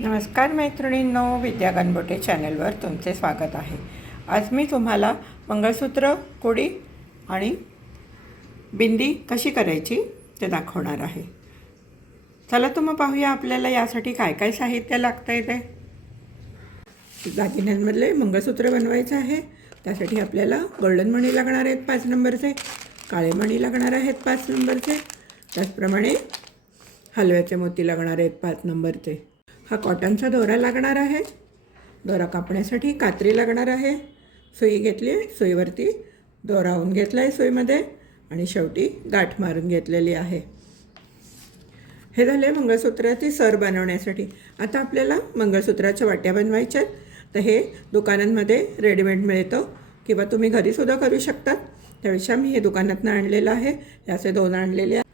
नमस्कार मैत्रिणींनो, विद्या गणबोटे चॅनलवर तुमचे स्वागत आहे। आज मी तुम्हाला मंगळसूत्र, कोडी आणि बिंदी कशी करायची ते दाखवणार आहे। चला तर मग पाहूया आपल्याला यासाठी काय काय साहित्य लागतं ते। दागिन्यांमधले मंगळसूत्र बनवायचं आहे। त्यासाठी आपल्याला गोल्डन मणी लागणार आहेत 5 नंबरचे, काळे मणी लागणार आहेत 5 नंबरचे, त्याचप्रमाणे हलव्याचे मोती लागणार आहेत 5 नंबरचे। हा कॉटनचा दोरा लागणार आहे। दोरा कापण्यासाठी कात्री लागणार आहे। सुई घेतली, सुईवरती दोरा लावून घेतला आहे सुईमध्ये आणि शेवटी गाठ मारून घेतलेली आहे। हे झाले मंगळसूत्राची सर बनवण्यासाठी। आता आपल्याला मंगळसूत्राच्या वाट्या बनवायच्या आहेत। तर हे दुकानांमध्ये रेडीमेड मिळतं किंवा तुम्ही घरीसुद्धा करू शकता। त्यापेक्षा मी हे दुकानातून आणलेलं आहे। याचे 2 आणलेले आहे।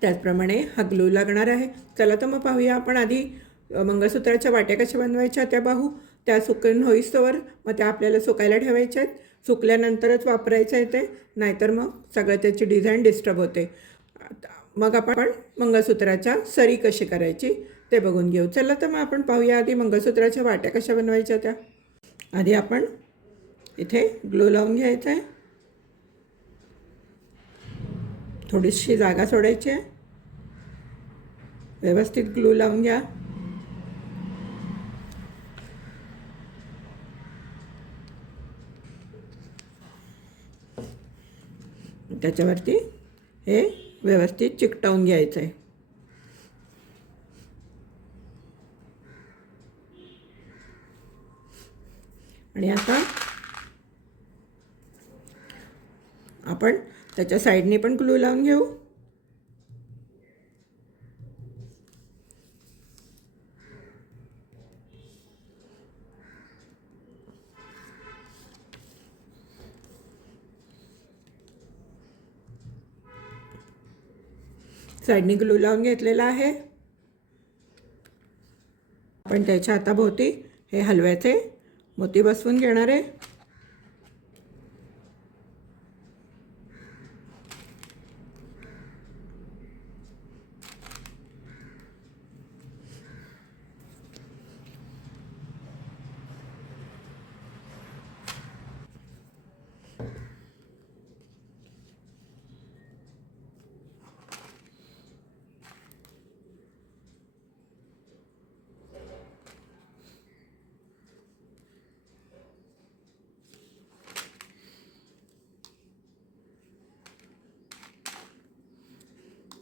त्याचप्रमाणे हा ग्लू लागणार आहे। चला तर मग पाहूया आपण आधी मंगळसूत्राच्या वाट्या कशा बनवायच्या त्या पाहू। त्या सुकून होईस्तोवर मग त्या आपल्याला सुकायला ठेवायच्या आहेत। सुकल्यानंतरच वापरायचं आहे ते, नाहीतर मग सगळं त्याची डिझाईन डिस्टर्ब होते। मग आपण मंगळसूत्राच्या सरी कशी करायची ते बघून घेऊ। चला तर मग आपण पाहूया आधी मंगळसूत्राच्या वाट्या कशा बनवायच्या त्या। आधी आपण इथे ग्लू लावून घ्यायचं आहे। थोडीशी जागा सोडायची आहे। व्यवस्थित ग्लू लावून घ्या। त्याच्यावरती हे व्यवस्थित चिकटवून घ्यायचं आहे। आणि आता आपण त्याच्या साईडने पण ग्लू लावून घेऊ। साईडने ग्लू लावून घेतलेला आहे। आपण त्याच्या हाताभोवती हे हलव्याचे मोती बसवून घेणार आहे।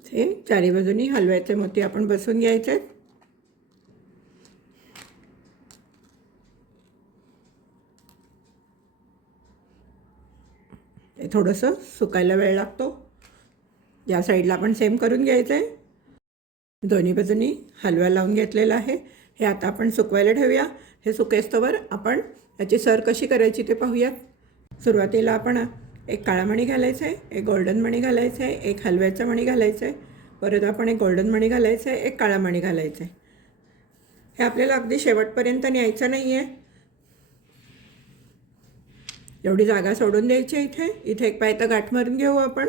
हे चारी बाजूनी हलव्याचे मोती आपण बसवून घ्यायचे आहेत। हे थोडंसं सुकायला वेळ लागतो। या साईडला आपण सेम करून घ्यायचं आहे। दोन्ही बाजूनी हलवा लावून घेतलेला आहे। हे आता आपण सुकवायला ठेवूया। हे सुकेस्तोवर आपण याची सर कशी करायची ते पाहूयात। सुरुवातीला आपण एक काळा मणी घालायचा आहे, एक गोल्डन मणी घालायचा आहे, एक हलव्याचा मणी घालायचा आहे, परत आपण एक गोल्डन मणी घालायचा आहे, एक काळा मणी घालायचा आहे। हे आपल्याला अगदी शेवटपर्यंत न्यायचं नाही आहे। एवढी जागा सोडून द्यायची आहे। इथे एक पायथा गाठ मारून घेऊ आपण।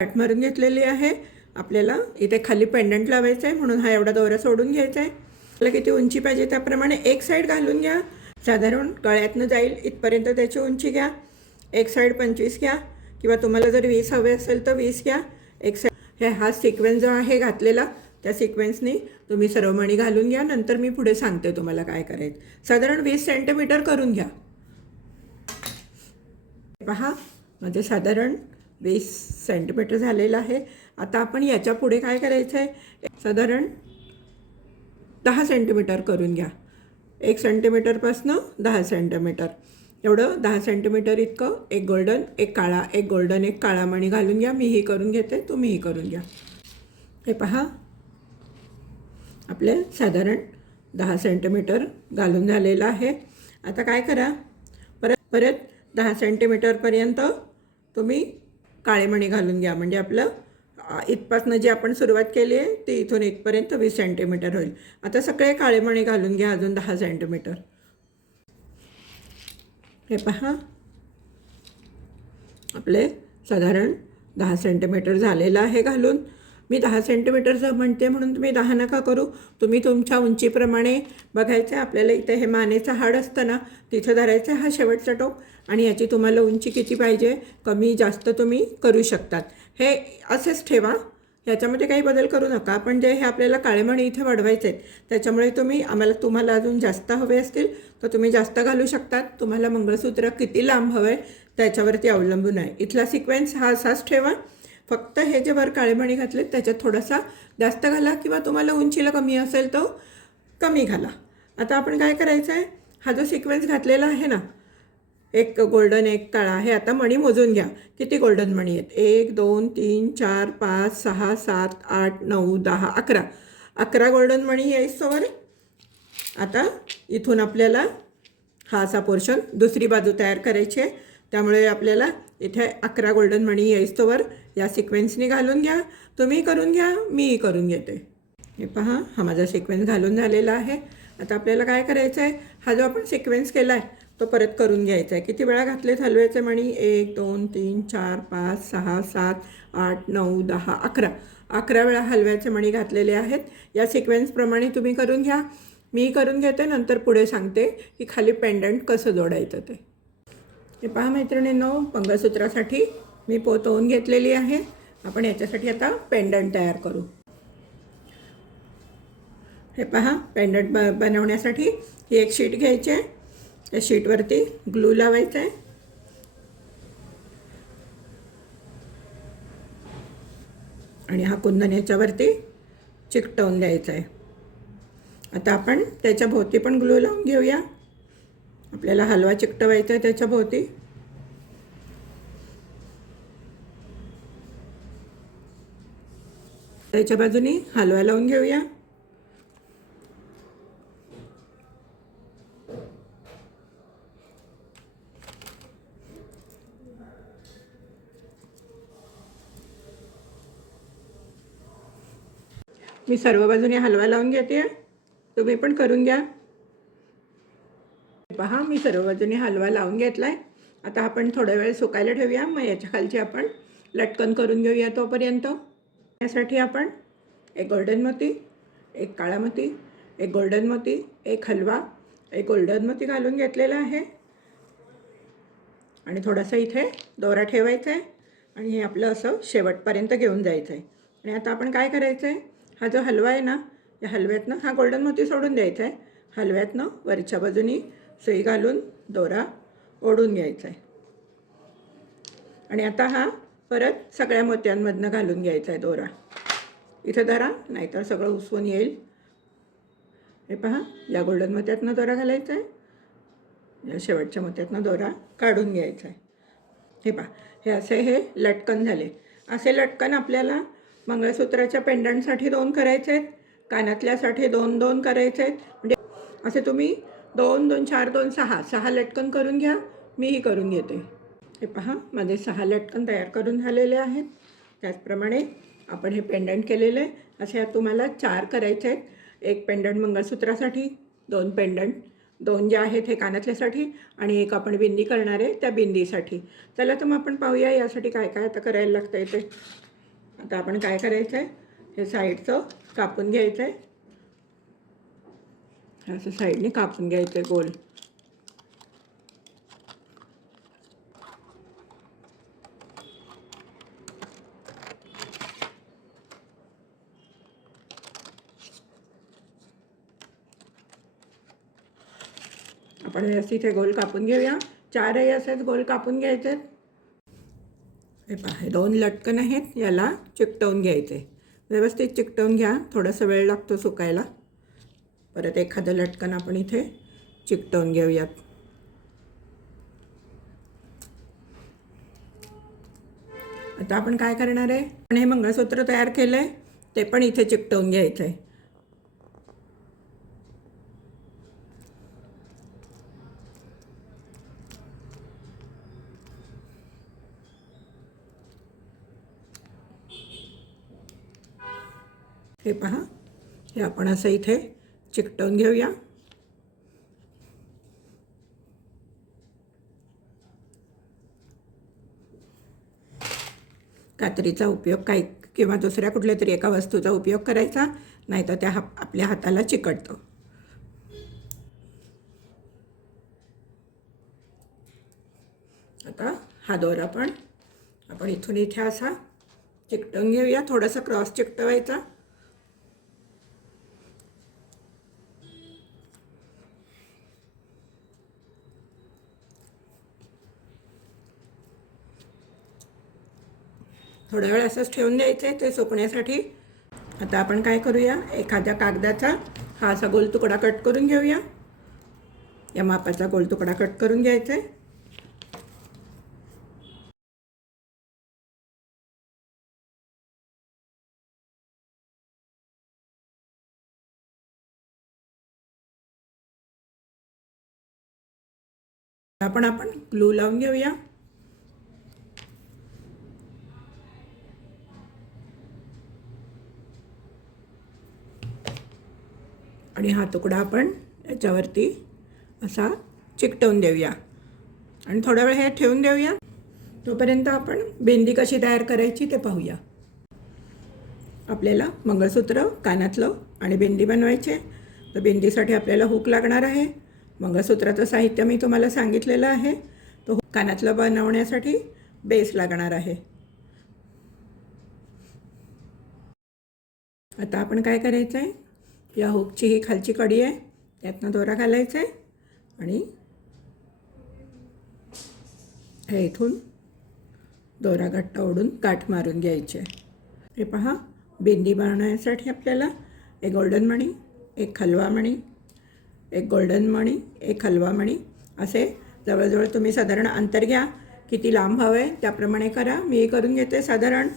गाठ मारून घेतलेली आहे। आपल्याला इथे खाली पेंडंट लावायचं आहे, म्हणून हा एवढा दोरा सोडून घ्यायचा आहे। आपल्याला किती उंची पाहिजे त्याप्रमाणे एक साईड घालून घ्या। साधारण गळ्यातनं जाईल इथपर्यंत त्याची उंची घ्या। एक साईड 25 घ्या किंवा तुम्हाला जर 20 हवे असेल तर 20 घ्या। एक साईड हा सिक्वेन्स जो आहे घातलेला त्या सिक्वेन्सनी तुम्ही सर्व मणी घालून घ्या। नंतर मी पुढे सांगते तुम्हाला काय करायचं। साधारण 20 सेंटीमीटर करून घ्या। पहा म्हणजे साधारण 20 सेंटीमीटर झालेलं आहे। आता आपण याच्या पुढे काय करायचं आहे, साधारण 10 सेंटीमीटर करून घ्या। 1 सेंटीमीटरपासनं 10 सेंटीमीटर एवढं 10 सेंटीमीटर इतकं एक गोल्डन एक काळा, एक गोल्डन एक काळा मणी घालून घ्या। मीही करून घेते, तुम्हीही करून घ्या। हे पहा आपले साधारण 10 सेंटीमीटर घालून झालेलं आहे। आता काय करा, परत 10 सेंटीमीटरपर्यंत तुम्ही काळे मणी घालून घ्या। म्हणजे आपलं इथपासनं जी आपण सुरुवात केली आहे ती इथून इथपर्यंत 20 सेंटीमीटर होईल। आता सगळे काळे मणी घालून घ्या अजून 10 सेंटीमीटर। हे पहा आपले साधारण 10 सेंटीमीटर झालेलं आहे घालून। मी 10 सेंटीमीटरचं म्हणते म्हणून तुम्ही 10 नका करू. तुम्ही तुमच्या उंचीप्रमाणे बघायचं आहे. आपल्याला इथे हे मानेचं हाड असतं ना, तिथं धरायचं आहे हा शेवटचा टोक आणि याची तुम्हाला उंची किती पाहिजे कमी जास्त तुम्ही करू शकतात. हे असेच ठेवा, याच्यामध्ये काही बदल करू नका. पण जे हे आपल्याला काळे मणी इथे वाढवायचे आहेत त्याच्यामुळे तुम्हाला अजून जास्त हवे असतील तर तुम्ही जास्त घालू शकतात. तुम्हाला मंगळसूत्र किती लांब हवं आहे त्याच्यावरती अवलंबून आहे. इथला सिक्वेन्स हा असाच ठेवा. फक्त हे जे वर काळे मणी घातलेत त्याच्यात थोडासा जास्त घाला किंवा तुम्हाला उंचीला कमी असेल तो कमी घाला. आता आपण काय करायचं आहे, हा जो सिक्वेन्स घातलेला आहे ना, एक गोल्डन एक काळा, हे आता मणी मोजून घ्या किती गोल्डन मणी आहेत. 1 2 3 4 5 6 7 8 9 10 11. 11 गोल्डन मणी यायचोवर आता इथून आपल्याला हा असा पोर्शन दुसरी बाजू तयार करायची आहे. त्यामुळे आपल्याला इथे 11 गोल्डन मणी यायचोवर या सिक्वेन्सनी घालून घ्या. तुम्ही करून घ्या, मीही करून घेते. हे पहा, हा माझा सिक्वेन्स घालून झालेला आहे. आता आपल्याला काय करायचं आहे, हा जो आपण सिक्वेन्स केला आहे तो परत करून घ्यायचा आहे. किती वेळा घातलेत हलव्याचे मणी, 1 2 3 4 5 6 7 8 9 10 11. 11 वेळा हलव्याचे मणी घातलेले आहेत. या सिक्वेन्सप्रमाणे तुम्ही करून घ्या. मी करून घेते, नंतर पुढे सांगते की खाली पेंडंट कसं जोडायचं ते. हे पहा मैत्रिणींनो, मंगळसूत्रासाठी मी पोतवून घेतलेली आहे. आपण याच्यासाठी आता पेंडंट तयार करू. हे पहा, पेंडंट बनवण्यासाठी ही एक शीट घ्यायची आहे. त्या शीटवरती ग्लू लावायचं आहे आणि हा कुंदन याच्यावरती चिकटवून द्यायचा आहे. आता आपण त्याच्या भोवती पण ग्लू लावून घेऊया. आपल्याला हलवा चिकटवायचा आहे त्याच्या भोवती. त्याच्या बाजूनी हलवा लावून घेऊया. मी सर्व बाजूने हलवा लावून घेते, तुम्ही पण करून घ्या. पहा, मी सर्व बाजूने हलवा लावून घेतला आहे. आता आपण थोडा वेळ सुकायला ठेवूया. मग याच्या खालची आपण लटकन करून घेऊया. तोपर्यंत यासाठी आपण एक गोल्डन मोती, एक काळा मोती, एक गोल्डन मोती, एक हलवा, एक गोल्डन मोती घालून घेतलेला आहे आणि थोडासा इथे दोरा ठेवायचा आहे आणि हे आपलं असं शेवटपर्यंत घेऊन जायचं आहे. आणि आता आपण काय करायचं आहे, हा जो हलवा आहे ना, या हलव्यातनं हा गोल्डन मोती सोडून द्यायचा आहे. हलव्यातनं वरच्या बाजूनी सुई घालून दोरा ओढून घ्यायचा आहे आणि आता हा परत सगळ्या मोत्यांमधनं घालून घ्यायचा आहे दोरा. इथं धरा, नाहीतर सगळं उसवून येईल. हे पहा, या गोल्डन मोत्यातनं दोरा घालायचा आहे, या शेवटच्या मोत्यातनं दोरा काढून घ्यायचा आहे. हे पहा, हे असे हे लटकन झाले. असे लटकन आपल्याला मंगळसूत्राच्या पेंडंटसाठी 2 करायचे आहेत, कानातल्यासाठी 2 करायचे आहेत. म्हणजे असे तुम्ही 2 2 4 2 6 लटकन करून घ्या. मीही करून घेते. हे पहा, माझे 6 लटकन तयार करून झालेले आहेत. त्याचप्रमाणे आपण हे पेंडंट केलेले असे तुम्हाला 4 करायचे आहेत. एक पेंडंट मंगळसूत्रासाठी, 2 पेंडंट, 2 जे आहेत हे कानातल्यासाठी आणि एक आपण बिंदी करणार आहे त्या बिंदीसाठी. चला तर मग आपण पाहूया यासाठी काय काय आता करायला लागतं आहे ते. आता आपण काय करायचं आहे, हे साईडचं कापून घ्यायचं आहे. असं साईडने कापून घ्यायचं आहे गोल. आपण व्यवस्थित हे गोल कापून घेऊया. 4ही असेच गोल कापून घ्यायचे. हे पहा, हे 2 लटकन आहेत, याला चिकटवून घ्यायचे. व्यवस्थित चिकटवून घ्या, थोडासा वेळ लागतो सुकायला. परत एखादं लटकन आपण इथे चिकटवून घेऊयात. आता आपण काय करणार आहे, आपण हे मंगळसूत्र तयार केलं आहे ते पण इथे चिकटवून घ्यायचं आहे. हे पहा, हे आपण असं इथे चिकटवून घेऊया. कात्रीचा उपयोग किंवा दुसऱ्या कुठल्या तरी एका वस्तूचा उपयोग करायचा, नाहीतर त्या आपल्या हाताला चिकटतं. आता हा दोरा पण आपण इथून इथे असा चिकटवून घेऊया. थोडासा क्रॉस चिकटवायचा. थोडा वेळ असंच ठेवून द्यायचं आहे ते सुकण्यासाठी. आता आपण काय करूया, एखाद्या कागदाचा हा असा गोल तुकडा कट करून घेऊया. या मापाचा गोल तुकडा कट करून घ्यायचा आहे. आपण ग्लू लावून घेऊया. आणि हा तुकडा आपण याच्यावरती असा चिकटवून देऊया आणि थोडा वेळ हे ठेवून देऊया. तोपर्यंत आपण बेंदी कशी तयार करायची ते पाहूया. आपल्याला मंगळसूत्र, कानातलं आणि बेंदी बनवायचे. तर बेंदीसाठी आपल्याला हुक लागणार आहे. मंगळसूत्राचं साहित्य मी तुम्हाला सांगितलेलं आहे. तो कानातलं बनवण्यासाठी बेस लागणार आहे. आता आपण काय करायचं आहे, या हुकची ही खालची कडी आहे, त्यातनं दोरा घालायचा आहे आणि हे इथून दोरा घट्ट ओढून गाठ मारून घ्यायची आहे. हे पहा, बेंदी बनवण्यासाठी आपल्याला एक गोल्डन मणी, एक हलवा मणी, एक गोल्डन मणी, एक हलवा मणी असे जवळजवळ तुम्ही साधारण अंतर घ्या. किती लांब हवं आहे त्याप्रमाणे करा. मी करून घेते. साधारण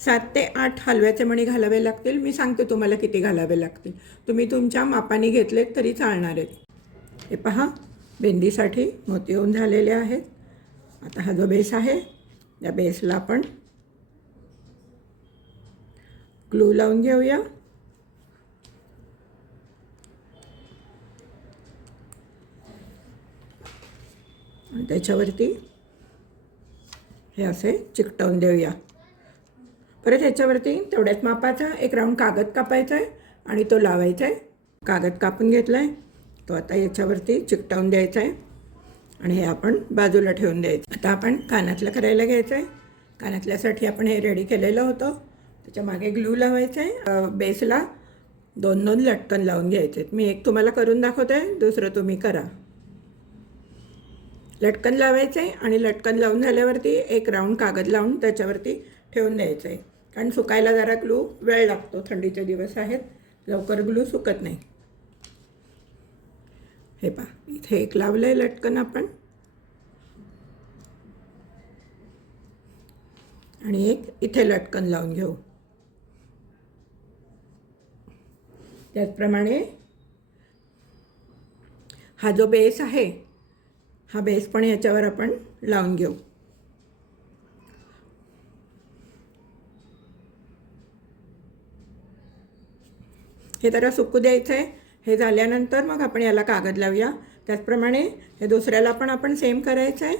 7 ते 8 हलव्याचे मणी घालावे लागतील. मी सांगते तुम्हाला किती घालावे लागतील. तुम्ही तुमच्या मापाने घेतलेत तरी चालणार आहेत. हे पहा, बेंदीसाठी मोती होऊन झालेले आहेत. आता हा जो बेस आहे, या बेसला आपण ग्लू लावून घेऊया. आणि त्याच्यावरती हे असे चिकटवून देऊया. परत ह्याच्यावरती तेवढ्याच मापाचा एक राऊंड कागद कापायचा आहे आणि तो लावायचा आहे. कागद कापून घेतला आहे, तो आता याच्यावरती चिकटवून द्यायचा आहे आणि हे आपण बाजूला ठेवून द्यायचं. आता आपण कानातलं करायला घ्यायचं आहे. कानातल्यासाठी आपण हे रेडी केलेलं होतं. त्याच्या मागे ग्लू लावायचं आहे. बेसला 2-2 लटकन लावून घ्यायचे आहेत. मी एक तुम्हाला करून दाखवते आहे, दुसरं तुम्ही करा. लटकन लावायचं आहे आणि लटकन लावून झाल्यावरती एक राऊंड कागद लावून त्याच्यावरती ठेवून द्यायचं आहे. कारण सुकायला जरा ग्लू वेळ लागतो. थंडीचे दिवस आहेत, लवकर ग्लू सुकत नाही. हे पहा, इथे एक लावलं आहे लटकन आपण आणि एक इथे लटकन लावून घेऊ. त्याचप्रमाणे हा जो बेस आहे, हा बेस पण याच्यावर आपण लावून घेऊ. हे जरा सुकू द्यायचं आहे. हे झाल्यानंतर मग आपण याला कागद लावूया. त्याचप्रमाणे हे दुसऱ्याला पण आपण सेम करायचं आहे.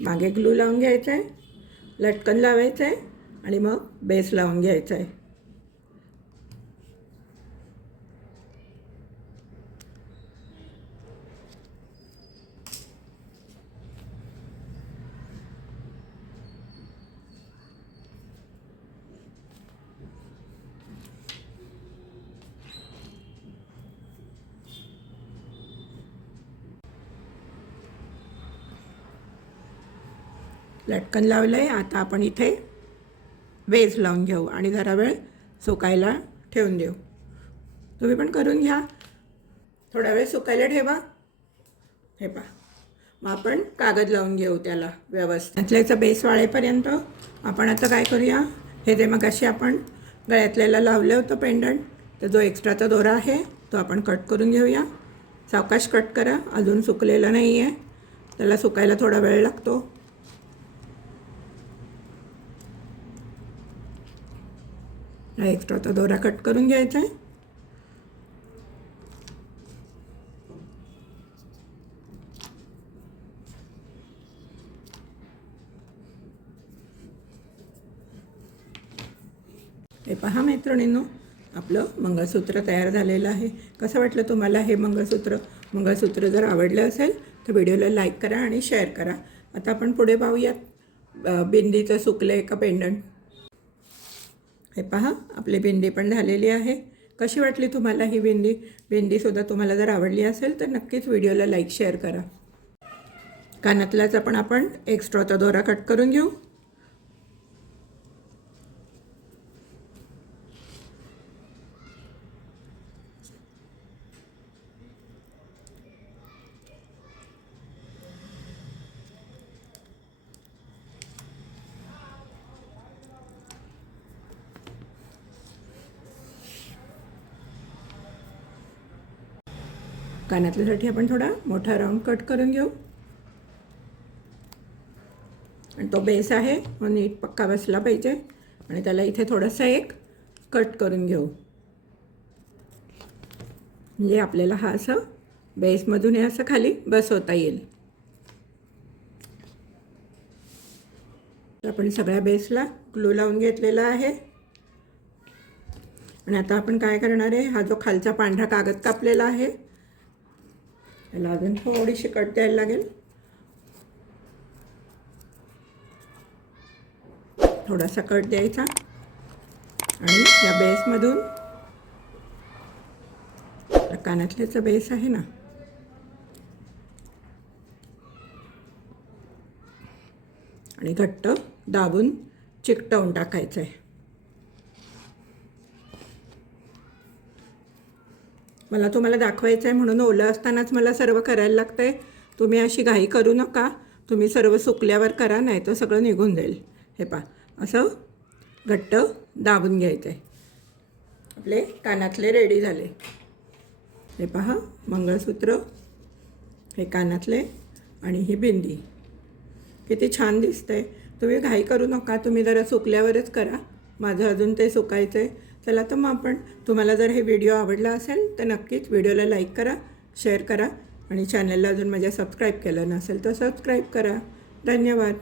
मागे ग्लू लावून घ्यायचं आहे, लटकन लावायचं आहे आणि मग बेस लावून घ्यायचं आहे. लटकन लावलं आहे. आता आपण इथे बेस लावून घेऊ आणि जरा वेळ सुकायला ठेवून देऊ. तुम्ही पण करून घ्या. थोडा वेळ सुकायला ठेवा. हे पहा, मग आपण कागद लावून घेऊ त्याला व्यवस्थित. त्यातल्याचं बेस वाळेपर्यंत आपण आता काय करूया, हे जे मग अशी आपण गळ्यातल्याला लावलं होतं पेंडंट, तर जो एक्स्ट्राचा दोरा आहे तो आपण कट करून घेऊया. सावकाश कट करा, अजून सुकलेला नाही आहे, त्याला सुकायला थोडा वेळ लागतो. हा एक्स्ट्राचा दोरा कट करून घ्यायचा आहे. पहा मैत्रिणींनो, आपलं मंगळसूत्र तयार झालेलं आहे. कसं वाटलं तुम्हाला हे मंगळसूत्र जर आवडलं असेल तर व्हिडिओला लाईक करा आणि शेअर करा. आता आपण पुढे पाहूयात बिंदीचं सुकलं का पेंडंट. हे पहा, आपली बिंदी पण झालेली आहे. कशी वाटली तुम्हाला ही बिंदीसुद्धा तुम्हाला जर आवडली असेल तर नक्कीच व्हिडिओला लाईक शेअर करा. कानातल्याचा पण आपण एक्स्ट्राचा दोरा कट करून घेऊ. कानातल्यासाठी आपण थोडा मोठा राऊंड कट करून घेऊ आणि तो बेस आहे तो नीट पक्का बसला पाहिजे आणि त्याला इथे थोडंसं एक कट करून घेऊ, म्हणजे आपल्याला हा असं बेसमधून हे असं खाली बसवता येईल. आपण सगळ्या बेसला ग्लू लावून घेतलेला आहे आणि आता आपण काय करणार आहे, हा जो खालचा पांढरा कागद कापलेला आहे त्याला अजून थोडीशी कट द्यायला लागेल. थोडासा कट द्यायचा आणि या बेसमधून कानातल्याचा बेस आहे ना आणि घट्ट दाबून चिकटवून टाकायचं आहे. मला तुम्हाला दाखवायचं आहे म्हणून ओलं असतानाच मला सर्व करायला लागतं आहे. तुम्ही अशी घाई करू नका, तुम्ही सर्व सुकल्यावर करा, नाही तर सगळं निघून जाईल. हे पहा, असं घट्ट दाबून घ्यायचं आहे. आपले कानातले रेडी झाले. हे पहा, मंगळसूत्र, हे कानातले आणि ही बिंदी किती छान दिसतंय. तुम्ही घाई करू नका, तुम्ही जरा सुकल्यावरच करा. माझं अजून ते सुकायचं आहे. चला तर मग तुम्हाला जर हे व्हिडिओ आवडला असेल तर नक्कीच व्हिडिओला लाईक करा, शेअर करा आणि चॅनलला अजून माझ्या सबस्क्राईब केलं नसेल तर सबस्क्राईब करा. धन्यवाद.